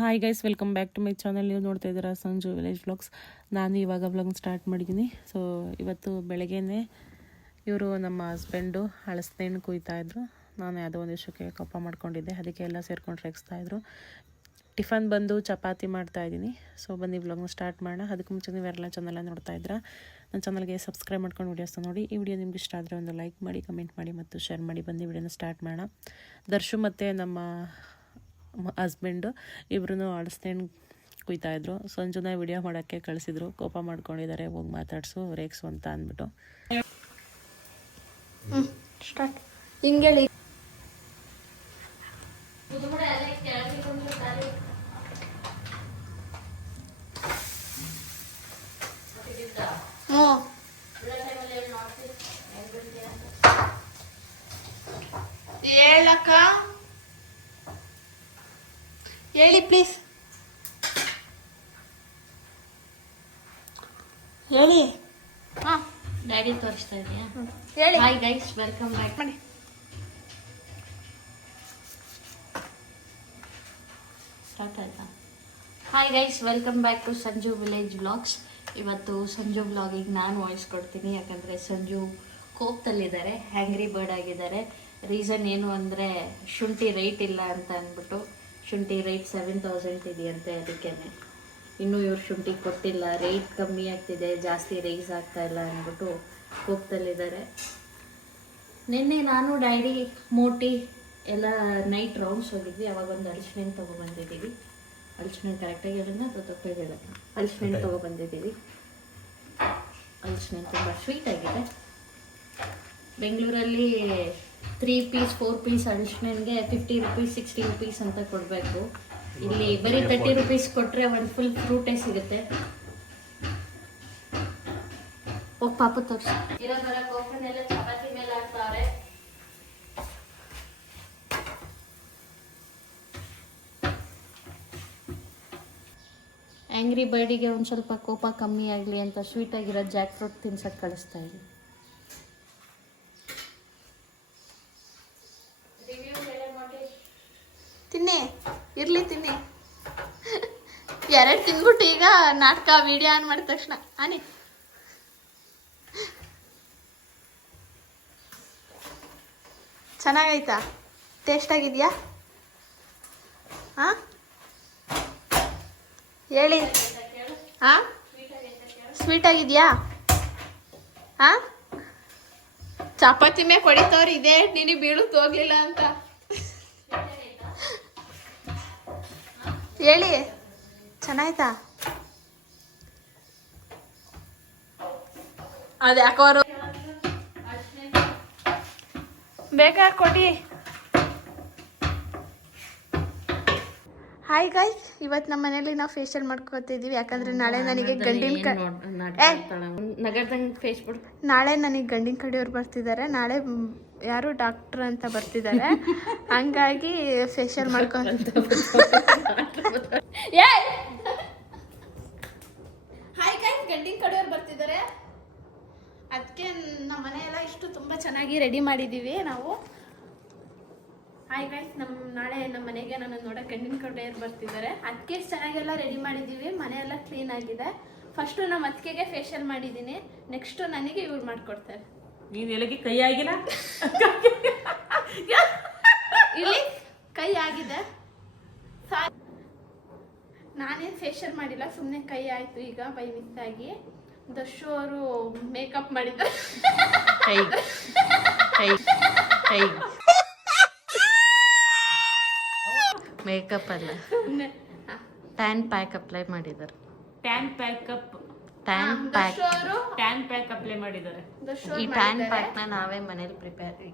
Hi guys, welcome back to my channel. ನೀವು ನೋಡ್ತಾ ಇದ್ದೀರಾ ಸಂಜು ವಿಲೇಜ್ ವ್ಲಾಗ್ಸ್. ನಾನು ಇವಾಗ ವ್ಲಾಗ್ ಸ್ಟಾರ್ಟ್ ಮಾಡಿದ್ದೀನಿ. ಸೊ ಇವತ್ತು ಬೆಳಗ್ಗೆನೇ ಇವರು ನಮ್ಮ ಹಸ್ಬೆಂಡು ಹಳಸೆಹಣ್ಣು ಕುಯ್ತಾಯಿದ್ರು. ನಾನು ಯಾವುದೋ ಒಂದು ವಿಷಯಕ್ಕೆ ಕೋಪ ಮಾಡ್ಕೊಂಡಿದ್ದೆ, ಅದಕ್ಕೆ ಎಲ್ಲ ಸೇರ್ಕೊಂಡು ರೇಗಿಸ್ತಾಯಿದ್ರು. ಟಿಫನ್ ಬಂದು ಚಪಾತಿ ಮಾಡ್ತಾಯಿದ್ದೀನಿ. ಸೊ ಬನ್ನಿ ವ್ಲಾಗ್ನ ಸ್ಟಾರ್ಟ್ ಮಾಡೋಣ. ಅದಕ್ಕೆ ಮುಂಚೆ ನೀವೆಲ್ಲ ಚಾನಲ್ ನೋಡ್ತಾ ಇದ್ದೀರಾ, ನನ್ನ ಚಾನಲ್ಗೆ ಸಬ್ಸ್ಕ್ರೈಬ್ ಮಾಡ್ಕೊಂಡು ವೀಡಿಯೋಸ್ನ ನೋಡಿ. ಈ ವಿಡಿಯೋ ನಿಮ್ಗೆ ಇಷ್ಟ ಆದರೆ ಒಂದು ಲೈಕ್ ಮಾಡಿ, ಕಮೆಂಟ್ ಮಾಡಿ ಮತ್ತು ಶೇರ್ ಮಾಡಿ. ಬನ್ನಿ ವಿಡಿಯೋನ ಸ್ಟಾರ್ಟ್ ಮಾಡೋಣ. ದರ್ಶು ಮತ್ತು ನಮ್ಮ ಹಸ್ಬೆಂಡು ಇಬ್ಬರೂ ಹಳಸೆಹಣ್ಣು ಕುಯ್ತಾಯಿದ್ರು. ಸಂಜುನ ವಿಡಿಯೋ ಮಾಡೋಕ್ಕೆ ಕಳಿಸಿದ್ರು. ಕೋಪ ಮಾಡ್ಕೊಂಡಿದ್ದಾರೆ, ಹೋಗಿ ಮಾತಾಡ್ಸು ರೇಕ್ಸು ಅಂತ ಅಂದ್ಬಿಟ್ಟು. ಹಿಂಗೇಳಿ ಹೇಳಕ್ಕ, ಹೇಳಿ ಪ್ಲೀಸ್, ಹೇಳಿ. ಹಾಂ, ಡ್ಯಾಡಿ ತೋರಿಸ್ತಾ ಇದೆಯಾ? ಹೇಳಿ. ಹಾಯ್ ಗೈಸ್, ವೆಲ್ಕಮ್ ಬ್ಯಾಕ್ ಮಾಡಿ. ಸ್ಟಾರ್ಟ್ ಆಯ್ತಾ? Hi guys, welcome back to Sanju village vlogs. ಇವತ್ತು ಸಂಜು ವ್ಲಾಗಿಗೆ ನಾನು ವಾಯ್ಸ್ ಕೊಡ್ತೀನಿ, ಯಾಕಂದರೆ ಸಂಜು ಕೋಪದಲ್ಲಿದ್ದಾರೆ, ಹ್ಯಾಂಗ್ರಿ ಬರ್ಡ್ ಆಗಿದ್ದಾರೆ. ರೀಸನ್ ಏನು ಅಂದರೆ ಶುಂಠಿ ರೇಟ್ ಇಲ್ಲ ಅಂತ ಅಂದ್ಬಿಟ್ಟು. ಶುಂಠಿ ರೇಟ್ 7000 ಇದೆಯಂತೆ, ಅದಕ್ಕೇ ಇನ್ನೂ ಇವ್ರು ಶುಂಠಿ ಕೊಟ್ಟಿಲ್ಲ, ರೇಟ್ ಕಮ್ಮಿ ಆಗ್ತಿದೆ, ಜಾಸ್ತಿ ರೈಸ್ ಆಗ್ತಾ ಇಲ್ಲ ಅಂದ್ಬಿಟ್ಟು ಹೋಗ್ತಲ್ಲಿದ್ದಾರೆ. ನಿನ್ನೆ ನಾನು ಡ್ಯಾಡಿ ಮೋಟಿ ಎಲ್ಲ ನೈಟ್ ರೌಂಡ್ಸ್ ಹೋಗಿದ್ವಿ. ಅವಾಗ ಒಂದು ಹಲಸಿನಣ್ಣು ತೊಗೊಬಂದಿದ್ದೀವಿ. ಹಲಸಿನಣ್ಣು ಕರೆಕ್ಟಾಗಿ ಹೇಳೋಣ ಅಥವಾ ತಪ್ಪಾಗಿ ಹೇಳೋಣ? ಹಲಸಿನಣ್ಣು ತೊಗೊಬಂದಿದ್ದೀವಿ. ಹಲಸಿನಣ್ಣು ತುಂಬ ಸ್ವೀಟ್ ಆಗಿದೆ. ಬೆಂಗಳೂರಲ್ಲಿ 3 ಪೀಸ್ 4 ಪೀಸ್ ಹಲಸಿನಣ್ಣಿಗೆ 50 ರೂಪೀಸ್ 60 ರೂಪೀಸ್ ಅಂತ ಕೊಡಬೇಕು. ಇಲ್ಲಿ ಬರೀ 30 ರೂಪೀಸ್ ಕೊಟ್ಟರೆ ಒಂದು ಫುಲ್ ಫ್ರೂಟೇ ಸಿಗುತ್ತೆ. ಹೋಗಿ ಪಾಪ ತೋರಿಸಿ. ಇರೋ ಬರೋ ಕೋಪನೆಲ್ಲ ಚಪಾತಿ ಮೇಲೆ ಹಾಕ್ತಾವ್ರೆ. ಆ್ಯಂಗ್ರಿ ಬರ್ಡಿಗೆ ಒಂದು ಸ್ವಲ್ಪ ಕೋಪ ಕಮ್ಮಿ ಆಗಲಿ ಅಂತ ಸ್ವೀಟಾಗಿರೋ ಜಾಕ್ ಫ್ರೂಟ್ ತಿನ್ಸಕ್ಕೆ ಕಳಿಸ್ತಾ ಇದ್ದೀನಿ. ತಿನ್ನಿ, ಇರ್ಲಿ ತಿನ್ನಿ. 2 ತಿನ್ಬಿಟ್ಟು ಈಗ ನಾಟಕ ವಿಡಿಯೋ ಆನ್ ಮಾಡಿದ ತಕ್ಷಣ ಆನಿ. ಚೆನ್ನಾಗೈತಾ? ಟೇಸ್ಟ್ ಆಗಿದೆಯಾ? ಹಾಂ ಹೇಳಿ. ಹಾಂ, ಸ್ವೀಟ್ ಆಗಿದೆಯಾ? ಹಾಂ, ಚಪಾತಿ ಮೇ ಕೊಡಿತವ್ರು ಇದೆ, ನಿನಗೆ ಬೀಳುತ್ತೆ ಹೋಗ್ಲಿಲ್ಲ ಅಂತ ಹೇಳಿ. ಚೆನ್ನಾಯ್ತಾ? ಅದೇ ಯಾಕವರು ಬೇಗ ಕೊಡಿ. ಹಾಯ್ ಗಾಯ್ಸ್, ಇವತ್ತು ನಮ್ಮ ಮನೇಲಿ ನಾವು ಫೇಶಿಯಲ್ ಮಾಡ್ಕೋತಿದ್ದೀವಿ. ಯಾಕಂದ್ರೆ ನಾಳೆ ನನಗೆ ನಾಳೆ ನನಗೆ ಗಂಡಿನ ಕಡೆಯವ್ರು ಬರ್ತಿದ್ದಾರೆ. ನಾಳೆ ಯಾರು ಡಾಕ್ಟರ್ ಅಂತ ಬರ್ತಿದ್ದಾರೆ, ಹಂಗಾಗಿ ಫೇಶಿಯಲ್ ಮಾಡ್ಕೊ. ಹಾಯ್ ಗಾಯ್ಸ್, ಗಂಡಿನ ಕಡೆಯವ್ರು ಬರ್ತಿದ್ದಾರೆ, ಅದಕ್ಕೆ ನಮ್ಮ ಮನೆಯೆಲ್ಲ ಇಷ್ಟು ತುಂಬ ಚೆನ್ನಾಗಿ ರೆಡಿ ಮಾಡಿದ್ದೀವಿ ನಾವು. ಹಾಯ್ ಗೈಸ್, ನಾಳೆ ನಮ್ಮ ಮನೆಗೆ ನನ್ನ ನೋಡೋಕೆ ಗಂಡಿನ ಕಡೆಯವ್ರು ಬರ್ತಿದ್ದಾರೆ, ಅದಕ್ಕೆ ಇಷ್ಟು ಚೆನ್ನಾಗೆಲ್ಲ ರೆಡಿ ಮಾಡಿದ್ದೀವಿ. ಮನೆಯೆಲ್ಲ ಕ್ಲೀನ್ ಆಗಿದೆ. ಫಸ್ಟು ನಮ್ಮ ಅತ್ತಿಗೆಗೆ ಫೇಶಿಯಲ್ ಮಾಡಿದ್ದೀನಿ, ನೆಕ್ಸ್ಟು ನನಗೆ ಇವ್ರು ಮಾಡಿಕೊಡ್ತಾರೆ. ನೀನು ಎಲ್ಲಿಗೆ ಕೈ ಆಗಿಲ್ಲ? ಇಲ್ಲಿ ಕೈ ಆಗಿದೆ. ನಾನೇನು ಫೇಶಿಯಲ್ ಮಾಡಿಲ್ಲ, ಸುಮ್ಮನೆ ಕೈ ಆಯಿತು ಈಗ ಬೈ ಮಿಸ್ ಆಗಿ. ದರ್ಶು ಅವರು ಮೇಕಪ್ ಮಾಡಿದ್ದಾರೆ. ಮೇಕಪ್ ಅಲ್ಲ, ಟ್ಯಾನ್ ಪ್ಯಾಕ್ ಅಪ್ಲೈ ಮಾಡಿದ್ದಾರೆ. ಟ್ಯಾನ್ ಪ್ಯಾಕ್ ಅಪ್ಲೈ ಮಾಡಿದ್ದಾರೆ. ಈ ಟ್ಯಾನ್ ಪ್ಯಾಕ್ನ ನಾವೇ ಮನೇಲಿ ಪ್ರಿಪೇರ್ ಈ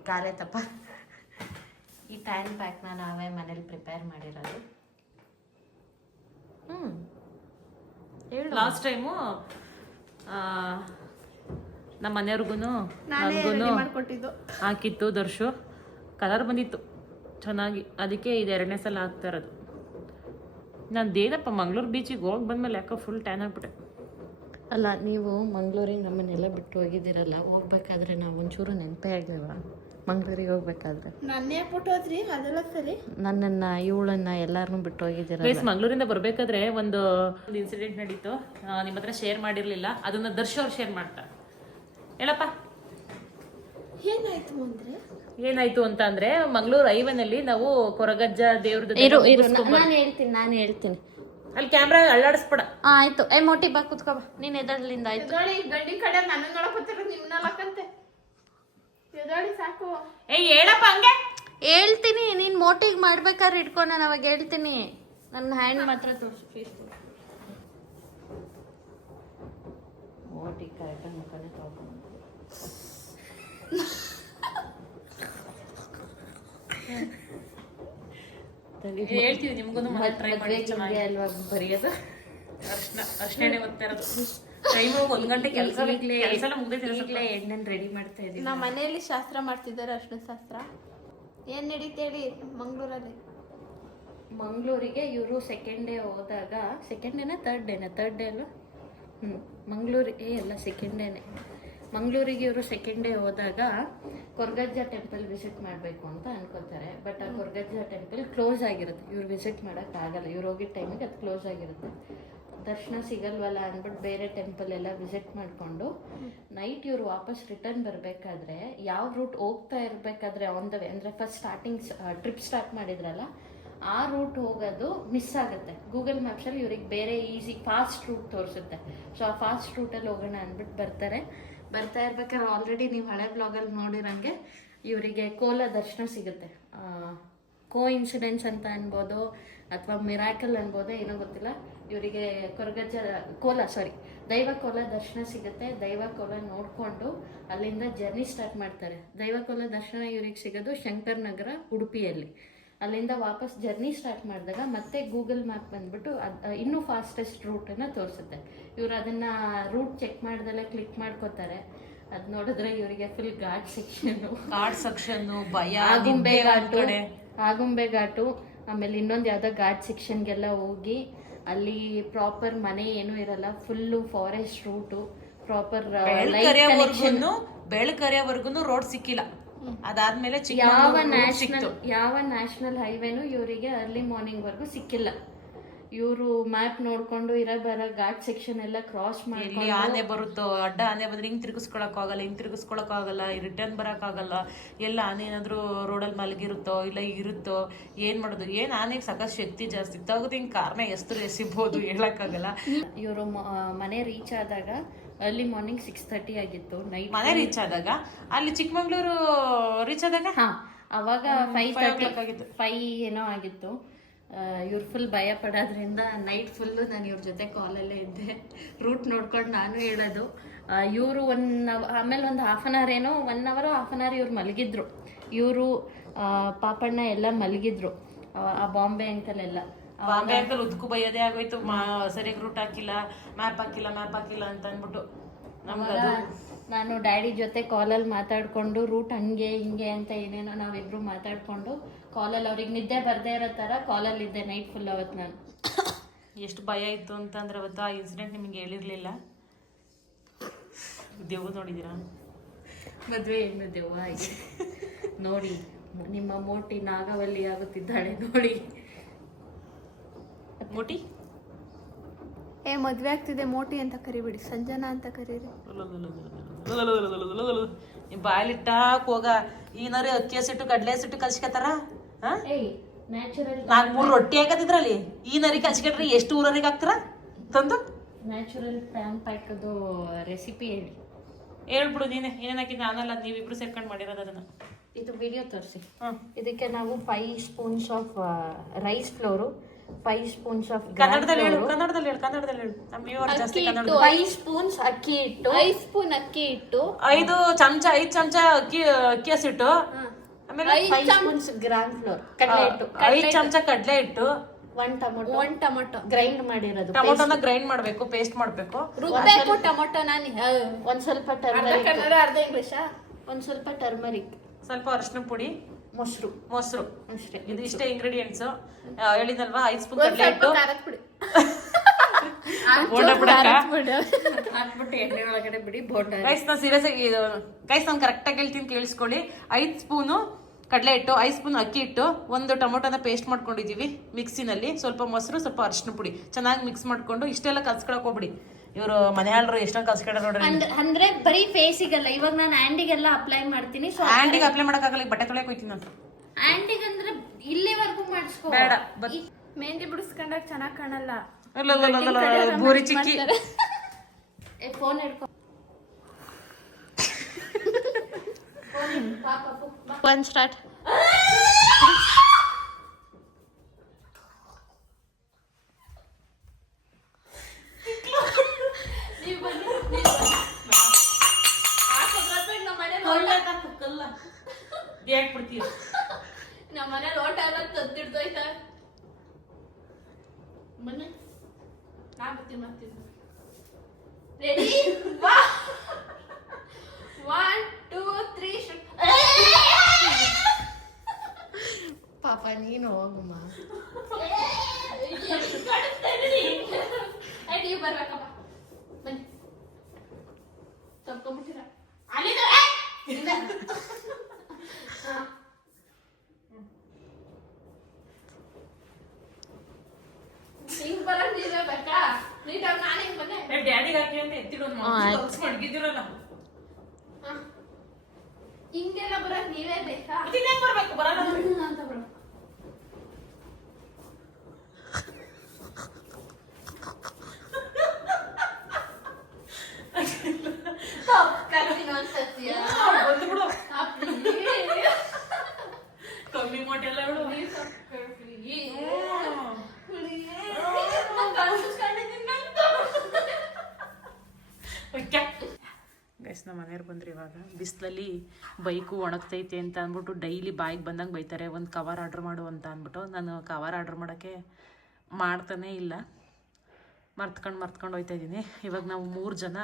ಟ್ಯಾನ್ ಪ್ಯಾಕ್ನ ನಾವೇ ಮನೇಲಿ ಪ್ರಿಪೇರ್ ಮಾಡಿರೋದು. ಲಾಸ್ಟ್ ಟೈಮು ನಮ್ಮ ಮನೆಯವ್ರಿಗೂ ನನಗೂ ಹಾಕಿತ್ತು ದರ್ಶು. ಕಲರ್ ಬಂದಿತ್ತು ಚೆನ್ನಾಗಿ, ಅದಕ್ಕೆ ಇದು 2ನೇ ಸಲ ಆಗ್ತಾ ಇರೋದು. ನಂದೇನಪ್ಪ ಮಂಗಳೂರು ಬೀಚಿಗೆ ಹೋಗಿ ಬಂದಮೇಲೆ ಯಾಕೋ ಫುಲ್ ಟ್ಯಾನ್ ಆಗ್ಬಿಟ್ಟೆ. ಅಲ್ಲ, ನೀವು ಮಂಗಳೂರಿಗೆ ನಮ್ಮನ್ನೆಲ್ಲ ಬಿಟ್ಟು ಹೋಗಿದ್ದೀರಲ್ಲ, ಹೋಗ್ಬೇಕಾದ್ರೆ ನಾವು ಒಂಚೂರು ನೆನಪೇ ಆಗಲಿಲ್ವ? ಮಂಗಳೂರಿಗೆ ಹೋಗ್ಬೇಕಾದ್ರೆ ನನ್ನೇ ಬಿಟ್ಟು ಹೋದ್ರಿ ಅದೆಲ್ಲ ಸರಿ. ನನ್ನನ್ನು ಇವಳನ್ನ ಎಲ್ಲಾರನ್ನೂ ಬಿಟ್ಟು ಹೋಗಿದ್ದೀರ. ಮಂಗಳೂರಿಂದ ಬರ್ಬೇಕಾದ್ರೆ ಒಂದು ಇನ್ಸಿಡೆಂಟ್ ನಡೀತು, ನಿಮ್ಮ ಹತ್ರ ಶೇರ್ ಮಾಡಿರ್ಲಿಲ್ಲ, ಅದನ್ನ ದರ್ಶ ಅವ್ರು ಶೇರ್ ಮಾಡ್ತಾರೆ. ಹೇಳಪ್ಪ ಏನಾಯ್ತು ಅಂದ್ರೆ, ಏನಾಯ್ತು ಅಂತ ಅಂದ್ರೆ ಮಂಗಳೂರು ಐವನಲ್ಲಿ ನಾವು ಕೊರಗಜ್ಜ ದೇವ್ರದ್ದು ನಾನು ಹೇಳ್ತೀನಿ ಅಲ್ಲಿ ಕ್ಯಾಮ್ರಾ ಅಳ್ಳಾಡಿಸ್ಬೇಡ. ಆಯ್ತು. ಮೋಟಿ ಬಾ ಕುತ್ಕೋ ಬಾ, ನೀನ್ ಎದಳ್ಲಿಂದ ಆಯ್ತು. ಗಂಡಿ ಕಡೆ ನನ್ನ ನೋಡಕತ್ತಿರ ನಿಮ್ನ ಲಕ್ಕಂತೆ ಎದಾಡಿ ಸಾಕು. ಹೇಳಪ್ಪ ಹಂಗೆ ಹೇಳ್ತೀನಿ, ನೀನ್ ಮೋಟಿಗೆ ಮಾಡ್ಬೇಕಾದ್ರೆ ಇಟ್ಕೊ, ನಾನು ಅವಾಗ ಹೇಳ್ತೀನಿ. ನನ್ನ ಹ್ಯಾಂಡ್ ಮಾತ್ರ ತೋರಿಸು, ಫೇಸ್ ತೋರಿಸು. ಮೋಟಿ ಕರೆಕ್ಟಾಗಿ ಮುಖನೇ ತಗೊಂಡು ಹೇಳ್ತೀವಿ ನಿಮ್ಗೂ ಟ್ರೈ ಮಾಡಿ. ಅಲ್ವಾ ಬರೆಯೋದು, ಅಷ್ಟೇ ಓದ್ತಾ ಇರೋದು. ಟೈಮ್ 1 ಗಂಟೆ ಕೆಲಸ ಈಗಲೇ ಎಣ್ಣೆನ್ ರೆಡಿ ಮಾಡ್ತಾ ಇದ್ದೀವಿ. ನಮ್ಮ ಮನೆಯಲ್ಲಿ ಶಾಸ್ತ್ರ ಮಾಡ್ತಿದ್ದಾರೆ, ಅರ್ಶಿನ ಶಾಸ್ತ್ರ. ಏನ್ ನಡೀತೇಳಿ ಮಂಗಳೂರಲ್ಲಿ? ಮಂಗಳೂರಿಗೆ ಇವರು ಸೆಕೆಂಡ್ ಡೇ ಹೋದಾಗ, ಸೆಕೆಂಡ್ ಡೇನ ಥರ್ಡ್ ಡೇ ಅಲ್ವಾ? ಮಂಗಳೂರಿಗೆ ಎಲ್ಲ ಸೆಕೆಂಡ್ ಡೇನೆ. ಮಂಗಳೂರಿಗೆ ಇವರು ಸೆಕೆಂಡ್ ಡೇ ಹೋದಾಗ ಕೊರಗಜ್ಜ ಟೆಂಪಲ್ ವಿಸಿಟ್ ಮಾಡಬೇಕು ಅಂತ ಅನ್ಕೋತಾರೆ. ಬಟ್ ಆ ಕೊರಗಜ್ಜ ಟೆಂಪಲ್ ಕ್ಲೋಸ್ ಆಗಿರುತ್ತೆ, ಇವ್ರು ವಿಸಿಟ್ ಮಾಡೋಕ್ಕಾಗಲ್ಲ. ಇವ್ರು ಹೋಗಿದ್ದ ಟೈಮಿಗೆ ಅದು ಕ್ಲೋಸ್ ಆಗಿರುತ್ತೆ. ದರ್ಶನ ಸಿಗಲ್ವಲ್ಲ ಅಂದ್ಬಿಟ್ಟು ಬೇರೆ ಟೆಂಪಲ್ ಎಲ್ಲ ವಿಸಿಟ್ ಮಾಡಿಕೊಂಡು ನೈಟ್ ಇವ್ರು ವಾಪಸ್ ರಿಟರ್ನ್ ಬರಬೇಕಾದ್ರೆ ಯಾವ ರೂಟ್ ಹೋಗ್ತಾ ಇರಬೇಕಾದ್ರೆ ಆನ್ ದ ವೇ, ಅಂದರೆ ಫಸ್ಟ್ ಟ್ರಿಪ್ ಸ್ಟಾರ್ಟ್ ಮಾಡಿದ್ರಲ್ಲ, ಆ ರೂಟ್ ಹೋಗೋದು ಮಿಸ್ ಆಗುತ್ತೆ. ಗೂಗಲ್ ಮ್ಯಾಪ್ಸಲ್ಲಿ ಇವ್ರಿಗೆ ಬೇರೆ ಈಸಿ ಫಾಸ್ಟ್ ರೂಟ್ ತೋರಿಸುತ್ತೆ. ಸೊ ಆ ಫಾಸ್ಟ್ ರೂಟಲ್ಲಿ ಹೋಗೋಣ ಅಂದ್ಬಿಟ್ಟು ಬರ್ತಾ ಇರ್ಬೇಕಾದ್ರೆ ಆಲ್ರೆಡಿ ನೀವು ಹಳೆ ಬ್ಲಾಗಲ್ಲಿ ನೋಡಿರಂಗೆ ಇವರಿಗೆ ಕೋಲ ದರ್ಶನ ಸಿಗುತ್ತೆ. ಕೋ ಇನ್ಸಿಡೆನ್ಸ್ ಅಂತ ಅನ್ಬೋದು ಅಥವಾ ಮಿರಾಕಲ್ ಅನ್ಬೋದು, ಏನೋ ಗೊತ್ತಿಲ್ಲ. ಇವರಿಗೆ ದೈವ ಕೋಲ ದರ್ಶನ ಸಿಗುತ್ತೆ. ದೈವ ಕೋಲ ನೋಡಿಕೊಂಡು ಅಲ್ಲಿಂದ ಜರ್ನಿ ಸ್ಟಾರ್ಟ್ ಮಾಡ್ತಾರೆ. ದೈವ ಕೋಲ ದರ್ಶನ ಇವ್ರಿಗೆ ಸಿಗೋದು ಶಂಕರ್ ನಗರ, ಉಡುಪಿಯಲ್ಲಿ. ಅಲ್ಲಿಂದ ವಾಪಸ್ ಜರ್ನಿ ಸ್ಟಾರ್ಟ್ ಮಾಡಿದಾಗ ಮತ್ತೆ ಗೂಗಲ್ ಮ್ಯಾಪ್ ಬಂದ್ಬಿಟ್ಟು ಇನ್ನೂ ಫಾಸ್ಟೆಸ್ಟ್ ರೂಟನ್ನು ತೋರಿಸುತ್ತೆ. ಇವರು ಅದನ್ನು ರೂಟ್ ಚೆಕ್ ಮಾಡ್ದಲ್ಲೇ ಕ್ಲಿಕ್ ಮಾಡ್ಕೋತಾರೆ. ಅದು ನೋಡಿದ್ರೆ ಇವರಿಗೆ ಫುಲ್ ಘಾಟ್ ಸೆಕ್ಷನ್ನು, ಭಯ, ಆಗುಂಬೆ ಘಾಟು, ಆಮೇಲೆ ಇನ್ನೊಂದು ಯಾವುದೋ ಘಾಟ್ ಸೆಕ್ಷನ್ಗೆಲ್ಲ ಹೋಗಿ ಅಲ್ಲಿ ಪ್ರಾಪರ್ ಮನೆ ಏನೂ ಇರಲ್ಲ, ಫುಲ್ಲು ಫಾರೆಸ್ಟ್ ರೂಟು, ಪ್ರಾಪರ್ ಬೆಳಕರಿಯವರೆಗೂ ರೋಡ್ ಸಿಕ್ಕಿಲ್ಲ. ಅದಾದ್ಮೇಲೆ ಯಾವ ನ್ಯಾಷನಲ್ ಹೈವೇನು ಇವರಿಗೆ ಅರ್ಲಿ ಮಾರ್ನಿಂಗ್ ವರ್ಗು ಸಿಕ್ಕಿಲ್ಲ. ಇವರು ಮ್ಯಾಪ್ ನೋಡ್ಕೊಂಡು ಬರೋ ಘಾಟ್ ಸೆಕ್ಷನ್ ಎಲ್ಲ ಕ್ರಾಸ್ ಮಾಡಿ, ಆನೆ ಬರುತ್ತೋ, ಅಡ್ಡ ಆನೆ ಬಂದ್ರೆ ಹಿಂಗ್ ತಿರ್ಗಿಸ್ಕೊಳಕ್ ಆಗಲ್ಲ, ರಿಟರ್ನ್ ಬರಕ್ ಆಗಲ್ಲ. ಎಲ್ಲ ಆನೆ ಏನಾದ್ರು ರೋಡಲ್ಲಿ ಮಲಗಿರುತ್ತೋ ಇಲ್ಲ ಇರುತ್ತೋ, ಏನ್ ಮಾಡೋದು, ಏನ್ ಆನೆಗೆ ಸಾಕಷ್ಟು ಶಕ್ತಿ ಜಾಸ್ತಿ, ತಗದು ಹಿಂಗ್ ಕಾರ್ನ ಎಸಿಬಹುದು, ಹೇಳಕ್ಕಾಗಲ್ಲ. ಇವರು ಮನೆ ರೀಚ್ ಆದಾಗ ಅರ್ಲಿ ಮಾರ್ನಿಂಗ್ 6:30 ಆಗಿತ್ತು. ನೈಟ್ ಮನೆ ರೀಚ್ ಆದಾಗ ಅಲ್ಲಿ ಚಿಕ್ಕಮಂಗ್ಳೂರು ರೀಚ್ ಆದಾಗ ಅವಾಗ 5 ಏನೋ ಆಗಿತ್ತು. ಇವ್ರು ಫುಲ್ ಭಯ ಪಡೋದ್ರಿಂದ ನೈಟ್ ಫುಲ್ಲು ನಾನು ಇವ್ರ ಜೊತೆ ಕಾಲಲ್ಲೇ ಇದ್ದೆ. ರೂಟ್ ನೋಡ್ಕೊಂಡು ನಾನು ಹೇಳೋದು. ಇವರು ಆಮೇಲೆ ಒಂದು 1/2 hour ಏನೋ 1 hour 1/2 hour ಇವ್ರು ಮಲಗಿದ್ರು. ಇವರು ಪಾಪಣ್ಣ ಎಲ್ಲ ಮಲಗಿದ್ರು, ಆ ಬಾಂಬೆ ಅಂಕಲ್ ಎಲ್ಲ. ಬಾಂಬೆ ಅಂಕಲ್ ಉದ್ಕು ಬೈಯೋದೇ ಆಗೋಯ್ತು, ಸರಿಯಾಗಿ ರೂಟ್ ಹಾಕಿಲ್ಲ, ಮ್ಯಾಪ್ ಹಾಕಿಲ್ಲ ಅಂತ ಅಂದ್ಬಿಟ್ಟು. ನಾನು ಡ್ಯಾಡಿ ಜೊತೆ ಕಾಲಲ್ಲಿ ಮಾತಾಡ್ಕೊಂಡು ರೂಟ್ ಹಂಗೆ ಹಿಂಗೆ ಅಂತ ಏನೇನೋ ನಾವಿಬ್ರು ಮಾತಾಡ್ಕೊಂಡು ಕಾಲಲ್ಲಿ ಅವ್ರಿಗೆ ನಿದ್ದೆ ಬರ್ದೇ ಇರೋ ಥರ ಕಾಲಲ್ಲಿ ಇದ್ದೆ ನೈಟ್ ಫುಲ್. ಅವತ್ತು ನಾನು ಎಷ್ಟು ಭಯ ಇತ್ತು ಅಂತಂದ್ರೆ ಅವತ್ತು ಆ ಇನ್ಸಿಡೆಂಟ್ ನಿಮಗೆ ಹೇಳಿರಲಿಲ್ಲ. ದೆವ್ವ ನೋಡಿದ್ದೀರಾ? ಮದುವೆ ಹೆಣ್ಣು ದೆವ್ವ ಆಗಿ ನೋಡಿ, ನಿಮ್ಮ ಮೋಟಿ ನಾಗವಲ್ಲಿ ಆಗುತ್ತಿದ್ದಾಳೆ ನೋಡಿ. ಮೋಟಿ ಮದ್ವೆ ಆಗ್ತಿದೆ, ಮೋಟಿ ಅಂತ ಕರಿಬಿಡಿ, ಸಂಜನಾ ಅಂತ ಕರೀರಿ. ಬಾಯ್ಲಿಟ್ಟಾಕ್ ಹೋಗ. ಈನಾರು ಅಕ್ಕಿ ಹಸಿಟ್ಟು ಕಡ್ಲೆ ಹಸಿಟ್ಟು ಕಲ್ಸ್ಕೊತಾರ. ನ್ಯಾಚುರಲ್ 4-3 ರೊಟ್ಟಿ ಹಾಕತಿದ್ರಲ್ಲಿ ಈ ನರಿ ಕಚ್ಕಟ್ರಿ ಎಷ್ಟು ಊರರಿಗೆ ಹಾಕ್ತಾರ ತಂದು? ನ್ಯಾಚುರಲ್ ಪ್ಯಾನ್ ಪ್ಯಾಕದು ರೆಸಿಪಿ ಹೇಳ್ಬಿಡು ನೀನೆ, ಏನೇನು ಹಾಕಿದ್ದೆ? ನಾನಲ್ಲ, ನೀವಿಬ್ರು ಸೇರ್ಕೊಂಡು ಮಾಡಿರೋದು ಅದನ್ನ. ಇದು ವಿಡಿಯೋ ತೋರಿಸಿ. ಇದಕ್ಕೆ ನಾವು 5 spoons of rice flour, 5 spoons of ಕನ್ನಡದಲ್ಲಿ ಹೇಳು. ನಮ್ಮ ವ್ಯೂವರ್ ಜಾಸ್ತಿ ಕನ್ನಡ. 5 spoons ಅಕ್ಕಿ ಹಿಟ್ಟು, 5 spoon ಅಕ್ಕಿ ಹಿಟ್ಟು, 5 ಚಮಚ ಅಕ್ಕಿ ಹಸಿಟ್ಟು, ಆಮೇಲೆ 5 spoons ಗ್ರಾಮ್ ಫ್ಲೋರ್ ಕಡಲೆ ಹಿಟ್ಟು, 5 ಚಮಚ ಕಡಲೆ ಹಿಟ್ಟು, 1 ಟೊಮೊಟೊ ಗ್ರೈಂಡ್ ಮಾಡಿರೋದು. ಟೊಮೊಟೊನ ಗ್ರೈಂಡ್ ಮಾಡಬೇಕು, ಪೇಸ್ಟ್ ಮಾಡಬೇಕು, ರುಬ್ಬೇಕು ಟೊಮೊಟೊ. ನಾನು ಒಂದ್ ಸ್ವಲ್ಪ ಟರ್ಮರಿಕ್, ಕನ್ನಡ ಅರ್ಧ ಇಂಗ್ಲಿಷ್, ಒಂದ್ ಸ್ವಲ್ಪ ಟರ್ಮರಿಕ್, ಸ್ವಲ್ಪ ಅರಿಶಿನ ಪುಡಿ, ಮೊಸರು ಅಷ್ಟೇ. ಇದು ಇಷ್ಟೇ ಇಂಗ್ರೀಡಿಯೆಂಟ್ಸ್ ಹೇಳಿದಲ್ವಾ. 5 ಸ್ಪೂನ್ ಕಡಲೆ ಹಿಟ್ಟು, ಬೋಂಡ ಬಿಡಕ್ಕ ಹಾಕ್ಬಿಟ್ಟು ಎಣ್ಣೆ ಒಳಗಡೆ ಬಿಡಿ ಬೋಂಡ. ಗೈಸ್ ನಾನು ಸೀರಿಯಸ್ ಆಗಿ ಇದು ಗೈಸ್ ನಾನು ಕರೆಕ್ಟಾಗಿ ಹೇಳ್ತೀನಿ ಕೇಳಿಸ್ಕೊಳ್ಳಿ. 5 ಸ್ಪೂನು ಕಡಲೆ ಹಿಟ್ಟು, 5 ಸ್ಪೂನ್ ಅಕ್ಕಿ ಹಿಟ್ಟು, 1 ಟೊಮೊಟೊನ ಪೇಸ್ಟ್ ಮಾಡ್ಕೊಂಡಿದ್ದೀವಿ ಮಿಕ್ಸಿನಲ್ಲಿ, ಸ್ವಲ್ಪ ಮೊಸರು, ಸ್ವಲ್ಪ ಅರಿಶಿನ ಪುಡಿ ಚೆನ್ನಾಗಿ ಮಿಕ್ಸ್ ಮಾಡ್ಕೊಂಡು ಇಷ್ಟೆಲ್ಲ ಕಲ್ಸ್ಕೊಳಕ್ ಹೋಗ್ಬಿಡಿ. ಇವರು ಮನೆಯಾಳರು ಎಷ್ಟೊಂದು ಕಲ್ಸ್ಕೊಳ್ತಾರೆ ನೋಡ್ರಿ. ಅಂದ್ರೆ ಬರೀ ಫೇಸಿಗಲ್ಲ, ಇವಾಗ ನಾನು ಹ್ಯಾಂಡಿಗೆಲ್ಲ ಅಪ್ಲೈ ಮಾಡ್ತೀನಿ. ಸೊ ಹ್ಯಾಂಡಿಗೆ ಅಪ್ಲೈ ಮಾಡಕ್ಕಾಗಲ್ಲ, ಬಟ್ಟೆ ತೊಳೆಯಕ್ ಹೋಯ್ತೀನಿ ನಾನು. ಹ್ಯಾಂಡಿಗೆ ಅಂದ್ರೆ ಇಲ್ಲಿವರೆಗೂ ಮಾಡಿಸ್ಕೋ ಬೇಡ ಮೆಹಂದಿ ಬಿಡಿಸ್ಕೊಂಡಾಗ ಚೆನ್ನಾಗಿ ಕಾಣಲ್ಲ. ಬೂರಿ ಚಿಕ್ಕಿ ಫೋನ್ ಹಿಡ್ಕೊ. One start. ನಮ್ಮ ಮನೆ ಲೋಟ ಎಲ್ಲ ತತ್ತಿಡ್ತೋಯ್ತಾ. ಬನ್ನಿ ನಾ ಬರ್ತೀನಿ. ರೆಡಿ? 1 2 3 ಪಾಪ ನೀನು ಹೋಗಮ್ಮ. ನೀವು ಬರ್ಬೇಕಪ್ಪ, ಬನ್ನಿ. ತಪ್ಕೊಂಡ್ಬಿಟ್ಟಿರ ಹಿಂಗ್ ಬರೋದು ನೀವೇ ಬೇಕಾ? ನೀಟಾಗಿ ನಾನು ಹಿಂಗ್ ಬಂದೆ. ಡ್ಯಾಡಿಗೆ ಹಾಕಿ ಅಂತ ಎತ್ತಿಡೋದು ಮಡಗಿದಿರಲ್ಲ. ಹಿಂಗೆಲ್ಲ ಬರೋದು ನೀವೇ ಬೇಕಾ? ಬರ್ಬೇಕು ಬರಲ್ಲ ಅಂತ ಬರೋ. ಕಮ್ಮಿ ಮೊಟ್ಟೆಲ್ಲ ಬಿಡು. ಗೈಸ್ ನಮ್ಮ ಮನೆಯವ್ರು ಬಂದ್ರು ಇವಾಗ. ಬಿಸಿಲಲ್ಲಿ ಬೈಕು ಒಣಗ್ತೈತೆ ಅಂತ ಅಂದ್ಬಿಟ್ಟು ಡೈಲಿ ಬಾಯಿಗೆ ಬಂದಂಗೆ ಬೈತಾರೆ, ಒಂದು ಕವರ್ ಆರ್ಡ್ರ್ ಮಾಡು ಅಂತ ಅಂದ್ಬಿಟ್ಟು. ನಾನು ಕವರ್ ಆರ್ಡ್ರ್ ಮಾಡೋಕ್ಕೆ ಮಾಡ್ತಾನೇ ಇಲ್ಲ, ಮರ್ತ್ಕೊಂಡು ಹೋಯ್ತಾ ಇದ್ದೀನಿ. ಇವಾಗ ನಾವು 3 ಜನ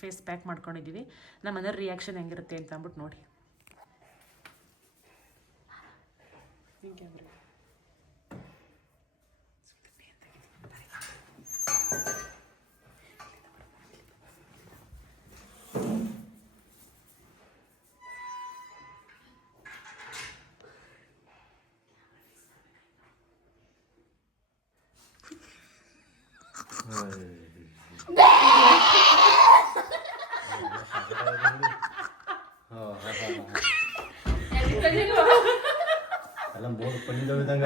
ಫೇಸ್ ಪ್ಯಾಕ್ ಮಾಡ್ಕೊಂಡಿದ್ದೀವಿ. ನಮ್ಮ ಮನೆಯವ್ರ ರಿಯಾಕ್ಷನ್ ಹೆಂಗಿರುತ್ತೆ ಅಂತ ಅಂದ್ಬಿಟ್ಟು ನೋಡಿ. ಎಲ್ಲ 3 ಪಣಿದವ ಇದ್ದಂಗ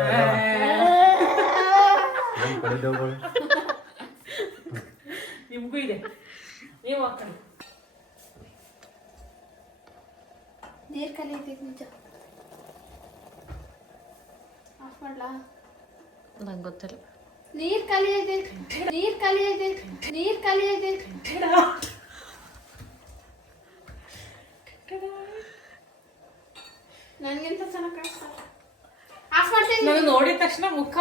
ಪಣಿದವಗಳು ನಿಮಗೂ ಇದೆ, ನೀವು ಹಾಕೊಳ್ಳಿ. ನೀರ್ ಕಲಿಯೈತೈತಿ ನಿಜ. ಆಫ್ ಮಾಡ್ಲಾ? ನಂಗೆ ಗೊತ್ತಿಲ್ಲ. ನೀರ್ ಕಲಿಯೈತೈತಿ. ನನ್ಗಿಂತ ಚೆನ್ನಾಗಿ ಕಾಣಿಸ್ತಾರೆ. ಆಫ್ ಮಾಡ್ತೀನಿ. ನಾನು ನೋಡಿದ ತಕ್ಷಣ ಮುಖ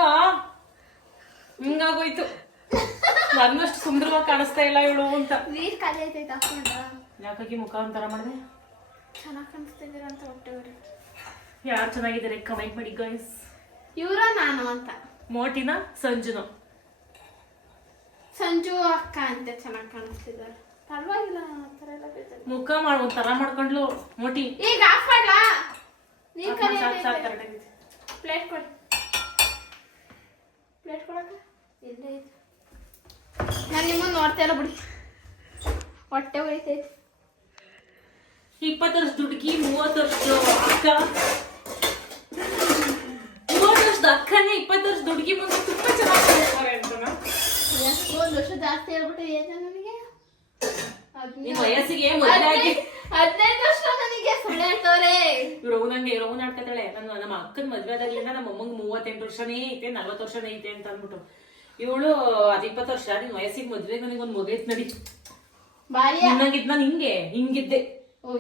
ಹಿಂಗಾಗೋಯ್ತು. ನನ್ನಷ್ಟು ಸುಂದರವಾಗಿ ಕಾಣಿಸ್ತಾ ಇಲ್ಲ ಇವಳು ಅಂತ. ನೀರ್ ಕಲಿಯೈತೈತಿ. ಆಫ್ ಮಾಡ್ಲಾ? ಯಾಕಾಗಿ ಮುಖ ಒಂಥರ ಮಾಡಿದೆ? ಚೆನ್ನಾಗಿ ಕಾಣಿಸ್ತಿದ್ದೀರ ಅಂತ ಹೊಟ್ಟೆ ಉರಿ. ಯಾರು ಚೆನ್ನಾಗಿದ್ದಾರೆ ಕಮೆಂಟ್ ಮಾಡಿ ಗೈಸ್. ಇವ್ರ ನಾನು ಅಂತ. ಮೋಟಿನ ಸಂಜುನ? ಸಂಜು ಅಕ್ಕ ಅಂತ ಚೆನ್ನಾಗಿ ಕಾಣಿಸ್ತಿದ್ದಾರೆ. ಪರವಾಗಿಲ್ಲ, ಆ ಥರ ಎಲ್ಲ ಬೇಜಾರು. ಮುಖ ಒಂಥರ ಮಾಡ್ಕೊಂಡ್ಲು ಮೋಟಿ. ಈಗ ಆಫ್ ಮಾಡ್ಲಾ? ನೀರ್ ಸಾಕು ಕಲಿಯೈತೈತಿ. ಕರೆಕ್ಟಾಗಿದೆ. ಪ್ಲೇಟ್ ಕೊಡಿ. ಪ್ಲೇಟ್ ಕೊಡಕ ಇಲ್ಲೇ ಐತಿ. ನಾನು ನಿಮ್ಮನ್ನು ನೋಡ್ತಾ ಇಲ್ಲ ಬಿಡಿ, ಹೊಟ್ಟೆ ಉರಿತೈತಿ. 20 ವರ್ಷ ದುಡ್ಗಿ, 30 ವರ್ಷದ ಅಕ್ಕ. 30 ವರ್ಷದ ಅಕ್ಕನೇ 20 ವರ್ಷ ದುಡ್ಗಿ ಬಂದು ತುಂಬಾ ಚೆನ್ನಾಗಿ ಕಾಣಿಸ್ತಾರೆ ಅಂತನ. 1 ವರ್ಷ ಜಾಸ್ತಿ ಹೇಳ್ಬಿಟ್ಟು ಏನ ನನಗೆ? ನಿನ್ ವಯಸ್ಸಿಗೆ ಮದುವೆ ಆಗಿ 15 ವರ್ಷ ನನಗೆ ಸುಳ್ಳು ಹೇಳ್ತವ್ರೆ. ಇವ್ರು ರೌನ್ ಆಡ್ಕೊತಾಳೆ. ನಮ್ಮ ಅಕ್ಕನ ಮದ್ವೆ ಆದಾಗ್ಲಿಂದ ನಮ್ಮ ಅಮ್ಮಂಗ್ 38 ವರ್ಷನೇ ಐತೆ, 40 ವರ್ಷನೇ ಐತೆ ಅಂತ ಅಂದ್ಬಿಟ್ಟು. ಇವಳು 20 ವರ್ಷ. ನಿನ್ ವಯಸ್ಸಿಗೆ ಮದ್ವೆಗೆ ನನಗೊಂದು ಮಗೈತ್ ನಡಿ. ಬಾರಿ ಹಿಂಗಿದ್ ನಾನು ಹಿಂಗಿದ್ದೆ.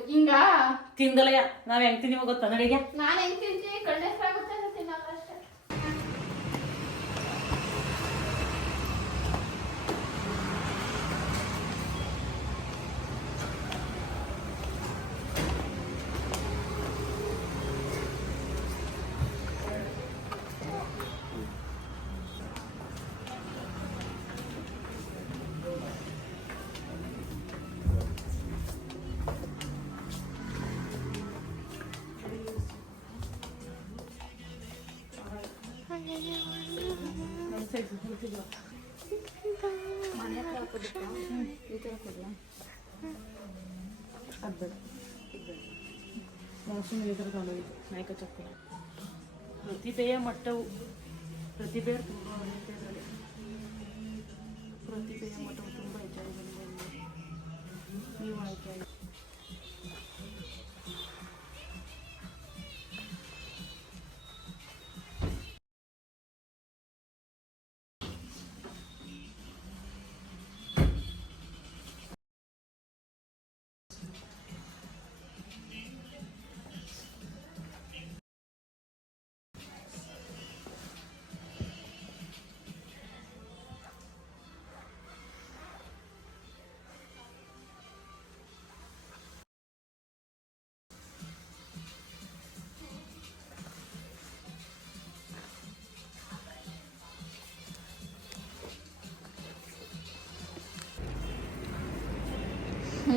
ಹಿಂಗ ತಿಂದಲಯ್ಯ. ನಾವ್ ಹೆಂಗ್ ತಿಂದೀವ ಗೊತ್ತಾ ನಡಿಗೆ? ನಾನು ಹೆಂಗ್ ತಿಂತೀನಿ ಕಣ್ಣೆಷ್ಟಾಗುತ್ತೆ ಅಂತ ತಿನ್ನಲ್ಲ ಅಷ್ಟೇ. ನಾಯಕ ಚಪ್ಪಲ ಪ್ರತಿಭೆಯ ಮಟ್ಟವು ಪ್ರತಿಭೆ ತುಂಬ ಪ್ರತಿಭೆಯ ಮಟ್ಟವು ತುಂಬ ಹೆಚ್ಚಾಗಿ ಬಂದಿದೆ. ನೀವು ಆಯ್ಕೆ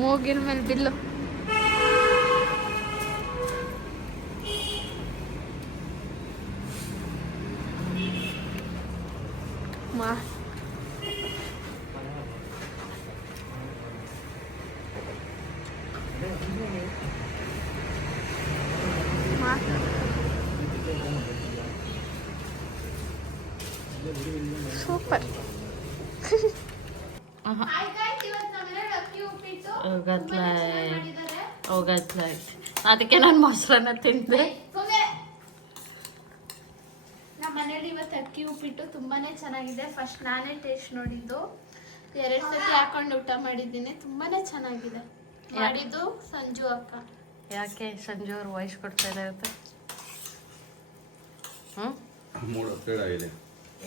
ಮೂಗಿನ ಮೇಲೆ ಬಿಲ್ಲು. ಮಾ ಸೂಪರ್. ಹೋಗತ್ಲಾಯ್ತು. ಅದಕ್ಕೆ ನಾನು ಮೊಸರನ್ನ ತಿಂದೆ. ನಮ್ಮ ಮನೇಲಿ ಇವತ್ತು ಅಕ್ಕಿ ಉಪ್ಪಿಟ್ಟು ತುಂಬಾನೇ ಚೆನ್ನಾಗಿದೆ. ಫಸ್ಟ್ ನಾನೇ ಟೇಸ್ಟ್ ನೋಡಿದ್ದು, 2 ಸತಿ ಹಾಕೊಂಡು ಊಟ ಮಾಡಿದ್ದೀನಿ. ತುಂಬಾನೇ ಚೆನ್ನಾಗಿದೆ. ಮಾಡಿದ್ದು ಸಂಜು ಅಕ್ಕ. ಯಾಕೆ ಸಂಜು ಅವ್ರು ವಾಯ್ಸ್ ಕೊಡ್ತಾ ಇದ್ದಾರೆ?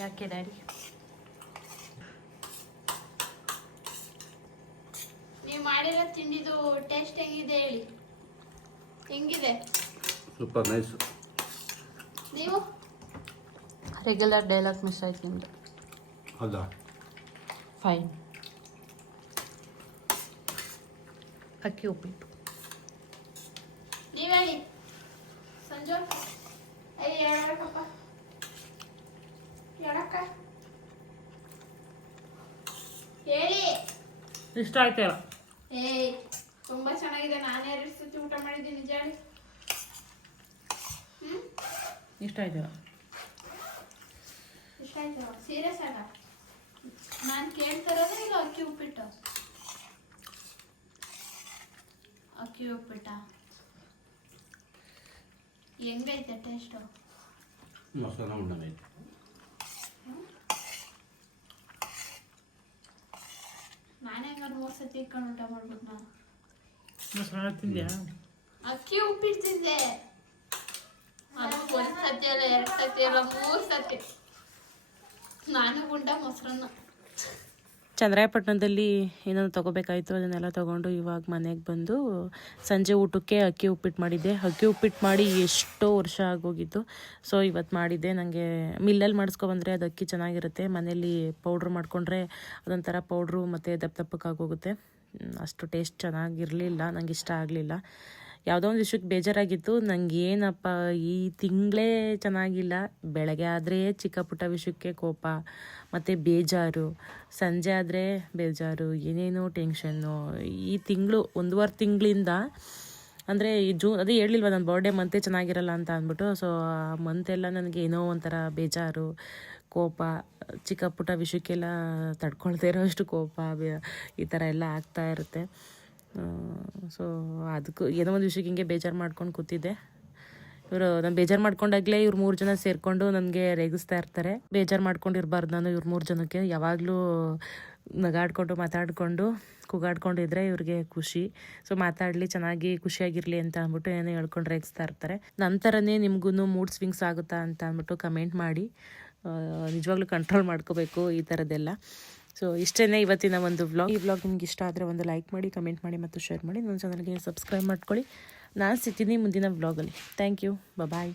ಯಾಕೆ ಡ್ಯಾಡಿ? ನೀವು ಮಾಡಿರೋ ತಿಂಡಿದು ಟೇಸ್ಟ್ ಹೆಂಗಿದೆ ಹೇಳಿ. ಹೆಂಗಿದೆ? Super nice. ನೀವು ರೆಗ್ಯುಲರ್ ಡೈಲಾಗ್ ಮಿಸ್ ಆಯ್ತು ನಿಮ್ದು. ಹೌದಾ? ಫೈನ್. ಅಕ್ಕಿ ಉಪ್ಪಿಟ್ಟು ನೀವು ಹೇಳಿ ಸಂಜು. ಹೇಳಕ್ಕಪ್ಪ, ಹೇಳಕ್ಕ, ಹೇಳಿ. ಇಷ್ಟ ಆಯ್ತಲ್ಲ? ತುಂಬಾ ಚೆನ್ನಾಗಿದೆ. ನಾನೇ 2 ಸತಿ ಊಟ ಮಾಡಿದ್ದೀನಿ ನಿಜ ಹೇಳಿ. ಇಷ್ಟ ಆಯ್ತಲ್ಲ? ಇಷ್ಟ ಆಯ್ತು. ಸೀರಿಯಸ್ ಆಗ ನಾನು ಕೇಳ್ತಿರೋದು ಈಗ ಅಕ್ಕಿ ಉಪ್ಪಿಟ್ಟು. ಅಕ್ಕಿ ಉಪ್ಪಿಟ್ಟ ಹೆಂಗೈತೆ ಟೇಸ್ಟು? ಮೊಸರನ್ನ ಉಂಡಂಗೈತೆ. ನಾನೇ ಹಂಗಾರೆ 3 ಸತಿ ಇಟ್ಕೊಂಡು ಊಟ ಮಾಡ್ಬಿಟ್ಟು ನಾನು ಮೊಸರನ್ನ ತಿಂದ್ಯಾ? ಅಕ್ಕಿ ಉಪ್ಪಿಟ್ಟು ತಿಂದೆ. ಅದು 1 ಸತಿ ಅಲ್ಲ, 2 ಸತಿ ಅಲ್ಲ, 3 ಸತಿ. ನಾನು ಗುಂಡ ಮೊಸರನ್ನ. ಚಂದ್ರಾಯಪಟ್ಟಣದಲ್ಲಿ ಏನೋ ತೊಗೋಬೇಕಾಯಿತು, ಅದನ್ನೆಲ್ಲ ತೊಗೊಂಡು ಇವಾಗ ಮನೆಗೆ ಬಂದು ಸಂಜೆ ಊಟಕ್ಕೆ ಅಕ್ಕಿ ಉಪ್ಪಿಟ್ಟು ಮಾಡಿದ್ದೆ. ಅಕ್ಕಿ ಉಪ್ಪಿಟ್ಟು ಮಾಡಿ ಎಷ್ಟೋ ವರ್ಷ ಆಗೋಗಿತ್ತು. ಸೊ ಇವತ್ತು ಮಾಡಿದ್ದೆ. ನನಗೆ ಮಿಲ್ಲಲ್ಲಿ ಮಾಡಿಸ್ಕೊಬಂದರೆ ಅದು ಅಕ್ಕಿ ಚೆನ್ನಾಗಿರುತ್ತೆ. ಮನೇಲಿ ಪೌಡ್ರ್ ಮಾಡಿಕೊಂಡ್ರೆ ಅದೊಂಥರ ಪೌಡ್ರು ಮತ್ತು ದಪ್ಪಕ್ಕಾಗೋಗುತ್ತೆ. ಅಷ್ಟು ಟೇಸ್ಟ್ ಚೆನ್ನಾಗಿರಲಿಲ್ಲ, ನನಗೆ ಇಷ್ಟ ಆಗಲಿಲ್ಲ. ಯಾವುದೋ ಒಂದು ವಿಷಯಕ್ಕೆ ಬೇಜಾರಾಗಿತ್ತು. ನನಗೆ ಏನಪ್ಪ ಈ ತಿಂಗಳೇ ಚೆನ್ನಾಗಿಲ್ಲ. ಬೆಳಗ್ಗೆ ಆದರೆ ಚಿಕ್ಕ ಪುಟ್ಟ ವಿಷಯಕ್ಕೆ ಕೋಪ ಮತ್ತು ಬೇಜಾರು, ಸಂಜೆ ಆದರೆ ಬೇಜಾರು, ಏನೇನೋ ಟೆನ್ಷನ್ನು. ಈ ತಿಂಗಳು 1.5 ತಿಂಗಳಿಂದ ಅಂದರೆ ಈ ಜೂನ್, ಅದೇ ಹೇಳಲಿಲ್ವ ನನ್ನ ಬರ್ಡೇ ಮಂತೇ ಚೆನ್ನಾಗಿರಲ್ಲ ಅಂತ ಅಂದ್ಬಿಟ್ಟು. ಸೊ ಆ ಮಂತೆಲ್ಲ ನನಗೆ ಏನೋ ಒಂಥರ ಬೇಜಾರು, ಕೋಪ, ಚಿಕ್ಕ ಪುಟ್ಟ ವಿಷಯಕ್ಕೆಲ್ಲ ತಡ್ಕೊಳ್ತಾ ಇರೋಷ್ಟು ಕೋಪ, ಈ ಥರ ಎಲ್ಲ ಆಗ್ತಾ ಇರುತ್ತೆ. ಸೊ ಅದಕ್ಕೂ ಏನೋ ಒಂದು ವಿಷಯಕ್ಕೆ ಹಿಂಗೆ ಬೇಜಾರು ಮಾಡ್ಕೊಂಡು ಕೂತಿದ್ದೆ. ಇವರು ನಾನು ಬೇಜಾರು ಮಾಡ್ಕೊಂಡಾಗಲೇ ಇವ್ರು 3 ಜನ ಸೇರಿಕೊಂಡು ನನಗೆ ರೇಗಿಸ್ತಾ ಇರ್ತಾರೆ. ಬೇಜಾರು ಮಾಡ್ಕೊಂಡಿರ್ಬಾರ್ದು ನಾನು ಇವ್ರು 3 ಜನಕ್ಕೆ. ಯಾವಾಗಲೂ ನಗಾಡ್ಕೊಂಡು ಮಾತಾಡಿಕೊಂಡು ಕೂಗಾಡ್ಕೊಂಡಿದ್ರೆ ಇವ್ರಿಗೆ ಖುಷಿ. ಸೊ ಮಾತಾಡಲಿ, ಚೆನ್ನಾಗಿ ಖುಷಿಯಾಗಿರಲಿ ಅಂತ ಅಂದ್ಬಿಟ್ಟು ಏನೋ ಹೇಳ್ಕೊಂಡು ರೇಗಿಸ್ತಾ ಇರ್ತಾರೆ. ನಂತರನೇ ನಿಮಗೂ ಮೂಡ್ ಸ್ವಿಂಗ್ಸ್ ಆಗುತ್ತಾ ಅಂತ ಅಂದ್ಬಿಟ್ಟು ಕಮೆಂಟ್ ಮಾಡಿ. ನಿಜವಾಗ್ಲೂ ಕಂಟ್ರೋಲ್ ಮಾಡ್ಕೋಬೇಕು ಈ ಥರದ್ದೆಲ್ಲ. ಸೊ ಇಷ್ಟೇ ಇವತ್ತಿನ ಒಂದು ವ್ಲಾಗ್. ಈ ವ್ಲಾಗ್ ನಿಮ್ಗೆ ಇಷ್ಟ ಆದರೆ ಒಂದು ಲೈಕ್ ಮಾಡಿ, ಕಮೆಂಟ್ ಮಾಡಿ ಮತ್ತು ಶೇರ್ ಮಾಡಿ. ನನ್ನ ಚಾನಲ್ಗೆ ಸಬ್ಸ್ಕ್ರೈಬ್ ಮಾಡ್ಕೊಳ್ಳಿ. ನಾನು ಸಿಗ್ತೀನಿ ಮುಂದಿನ ವ್ಲಾಗಲ್ಲಿ. Thank you. ಬಾಯ್.